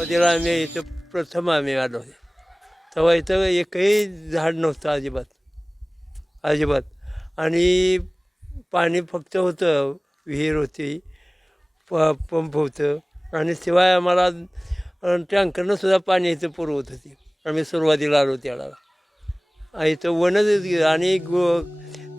सुरुवातीला आम्ही इथं प्रथम आम्ही आलो तेव्हा इथं एकही झाड नव्हतं अजिबात. अजिबात. आणि पाणी फक्त होतं विहीर होती प पंप होतं. आणि शिवाय आम्हाला टँकरनंसुद्धा टँकरनं सुद्धा पाणी इथं पुरवत होती. आम्ही सुरुवातीला आलो त्याला. इथं वनच आणि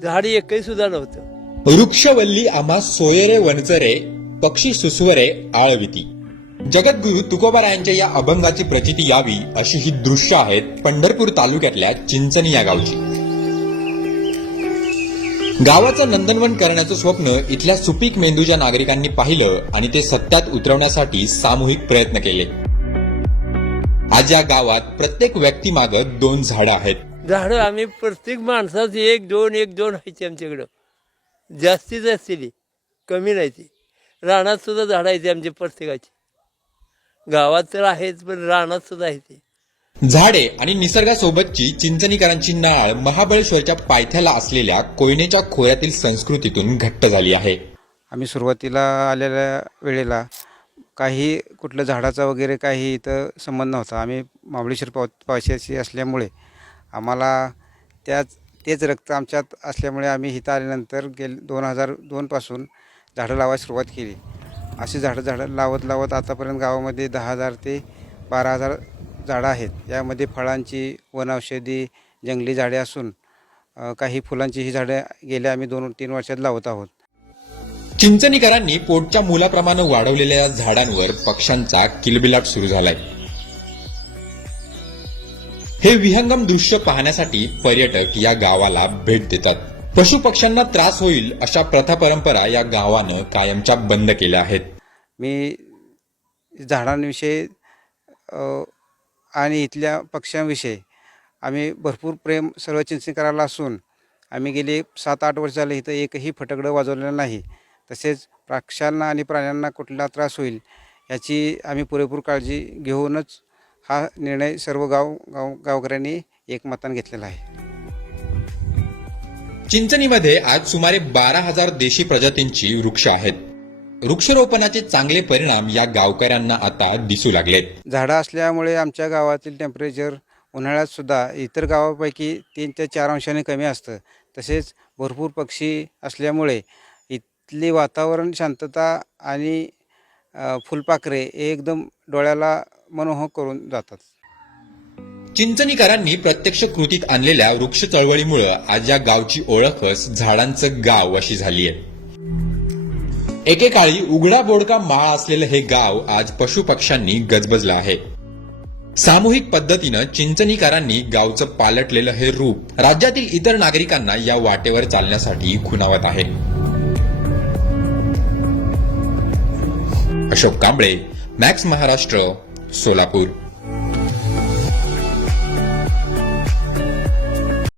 झाड एकही सुद्धा नव्हतं. वृक्षवल्ली आम्हा सोयरे वनचरे पक्षी सुसवरे आळविती. जगद्गुरु तुकोबारायांच्या या अभंगाची प्रचिती यावी अशी ही दृश्य आहेत पंढरपूर तालुक्यातल्या चिंचणी या गावची. गावाचं नंदनवन करण्याचं स्वप्न इथल्या सुपीक मेंदूच्या नागरिकांनी पाहिलं आणि ते सत्यात उतरवण्यासाठी सामूहिक प्रयत्न केले. आज या गावात प्रत्येक व्यक्तीमाग दोन झाडं आहेत. झाडं आम्ही प्रत्येक माणसाचं एक दोन एक दोन व्हायची आमच्याकडं. जास्तीत जास्ती कमी नाही ती. रानात सुद्धा झाडं आहेत आमची प्रत्येकाची. गावात तर आहेच पण रानात सुद्धा आहे ते. झाडे आणि निसर्गासोबतची चिंचणीकरांची नाळ महाबळेश्वरच्या पायथ्याला असलेल्या कोयनेच्या खोऱ्यातील संस्कृतीतून घट्ट झाली आहे. आम्ही सुरुवातीला आलेल्या वेळेला काही कुठलं झाडाचा वगैरे काही इथं संबंध नव्हता. आम्ही महाबळेश्वर पाव पावसाची असल्यामुळे आम्हाला त्याच तेच रक्त आमच्यात असल्यामुळे आम्ही इथं आल्यानंतर गेल दोन हजार दोनपासून झाडं लावायला सुरुवात केली. अशी झाडं झाडं लावत लावत आतापर्यंत गावामध्ये दहा हजार ते बारा हजार झाडं आहेत. यामध्ये फळांची वनौषधी जंगली झाडे असून काही फुलांची ही झाडं गेल्या आम्ही दोन तीन वर्षात लावत आहोत. चिंचणीकरांनी पोटच्या मुलाप्रमाणे वाढवलेल्या झाडांवर पक्ष्यांचा किलबिलाट सुरू झालाय. हे विहंगम दृश्य पाहण्यासाठी पर्यटक या गावाला भेट देतात. पशु पक्ष्यांना त्रास होईल अशा प्रथा परंपरा या गावानं कायमच्या बंद केल्या आहेत. मी झाडांविषयी आणि इथल्या पक्ष्यांविषयी आम्ही भरपूर प्रेम सर्व चिंचणीकराला असून आम्ही गेले सात आठ वर्ष झाले इथं एकही फटकडं वाजवलेलं नाही. तसेच पक्ष्यांना आणि प्राण्यांना कुठला त्रास होईल याची आम्ही पुरेपूर काळजी घेऊनच हा निर्णय सर्व गाव गाव गावकऱ्यांनी एकमतानं घेतलेला आहे. चिंचणीमध्ये आज सुमारे बारा हजार देशी प्रजातींची वृक्ष आहेत. वृक्षरोपणाचे चांगले परिणाम या गावकऱ्यांना आता दिसू लागलेत. झाडं असल्यामुळे आमच्या गावातील टेम्परेचर उन्हाळ्यात सुद्धा इतर गावापैकी तीन ते चार अंशाने कमी असतं. तसेच भरपूर पक्षी असल्यामुळे इथली वातावरण शांतता आणि फुलपाखरे हे एकदम डोळ्याला मनोहक करून जातात. चिंचणीकरांनी प्रत्यक्ष कृतीत आणलेल्या वृक्ष चळवळीमुळे आज या गावची ओळखच झाडांचं गाव अशी झाली आहे. एकेकाळी उघडा बोडका माळ असलेलं हे गाव आज पशुपक्ष्यांनी गजबजलं आहे. सामूहिक पद्धतीनं चिंचणीकरांनी गावचं पालटलेलं हे रूप राज्यातील इतर नागरिकांना या वाटेवर चालण्यासाठी खुणावत आहे. अशोक कांबळे मॅक्स महाराष्ट्र सोलापूर.